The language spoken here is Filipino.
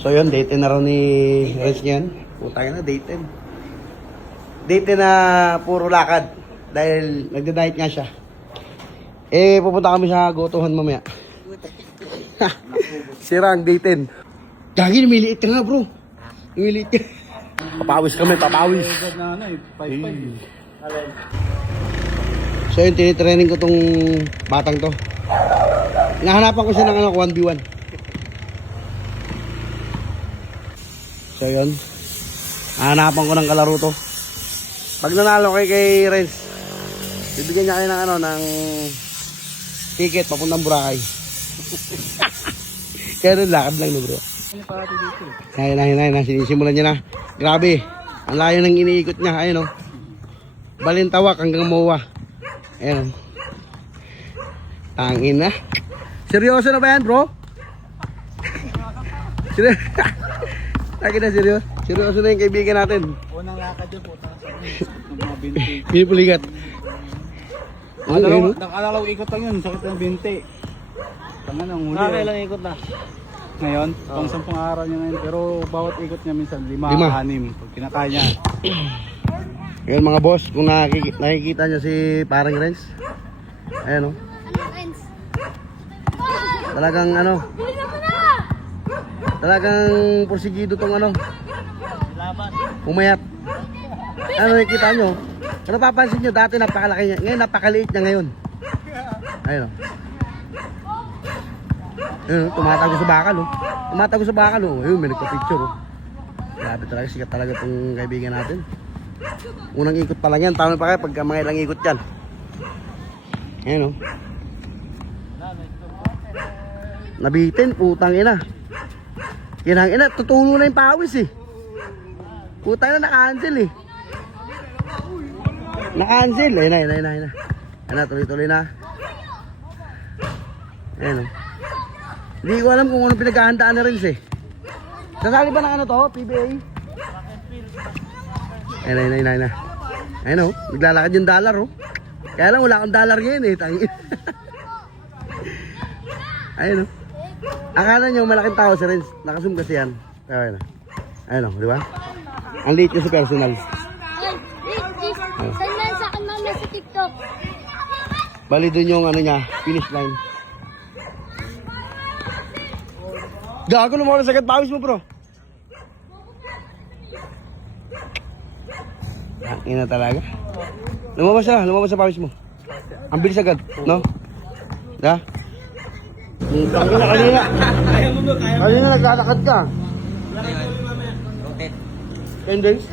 So yun, date na raw ni Renz ngayon. Putang na, date 10. Date na puro lakad. Dahil nagda-diet nga siya. Eh, pupunta kami sa Gotohan mamaya. Sira ang date 10. Gagi, lumiliit ka nga bro. Lumiliit ka. Papawis kami, papawis. So yun, tinitraining ko tong batang to. Nahanapan ko siya ng 1v1. So yun, hanapan ko ng kalaro to. Pag nanalo kay Renz, bibigyan niya kayo ng ng ticket papuntang Boracay. Kaya rin lakad lang no bro. Ayun, sinisimulan niya na. Grabe, ang layo ng iniikot niya. Ayun o, Balintawak hanggang Moa. Ayun o, tangin na. Seryoso na ba yan bro? Lagi na seryoso. Seryoso na yung kaibigan natin. Unang lakad yun po. Mga binti. Pinipuligat. Nakalawang ikot lang yun. Sakit ng binti. Tangan ang huli. Ilang ikot na? Ngayon, pang 10 araw niya ngayon. Pero bawat ikot niya minsan 5, 6. Pag kinakaya niya. Ngayon mga boss, kung nakikita niyo si parang Renz. Ayan o. Talagang talagang porsigido tong umayat. Nakikita nyo? Kung napapansin nyo, dati napakalaki niya. Ngayon napakaliit niya ngayon. Ayun o. Ayun o, tumatago sa bakal o. Tumatago sa bakal o. Ayun, may nagpa-picture o. Grabe talaga, sikat talaga itong kaibigan natin. Unang ikot pa lang yan. Tama pa kayo pagka mga ilang ikot yan. Ayun o. Nabitin, putang ina. Kinang ina, tutulo na yung pawis eh. Putang na, naka-cancel eh. Naka-cancel. Ayun na, tuloy-tuloy na. Ayun o. Hindi ko alam kung anong pinaghahandaan na rin eh. Sasali ba ng to? PBA? Ayun na. Ayun o, naglalakad yung dollar o. Kaya lang wala akong dollar ngayon eh. Tangin. Ayun o. Akala nyo malaking tao si Renz. Nakasum kasi yan. Ayun o, di ba? Ang liit niya sa personal. Send na sa akin mama sa TikTok. Bali dun yung niya, finish line. Gago, lumawala sa agad pawis mo bro. Ina talaga. Lumabas sa pawis mo. Ang bilis agad, no? Da? Kanina naglalakad ka. 10 days?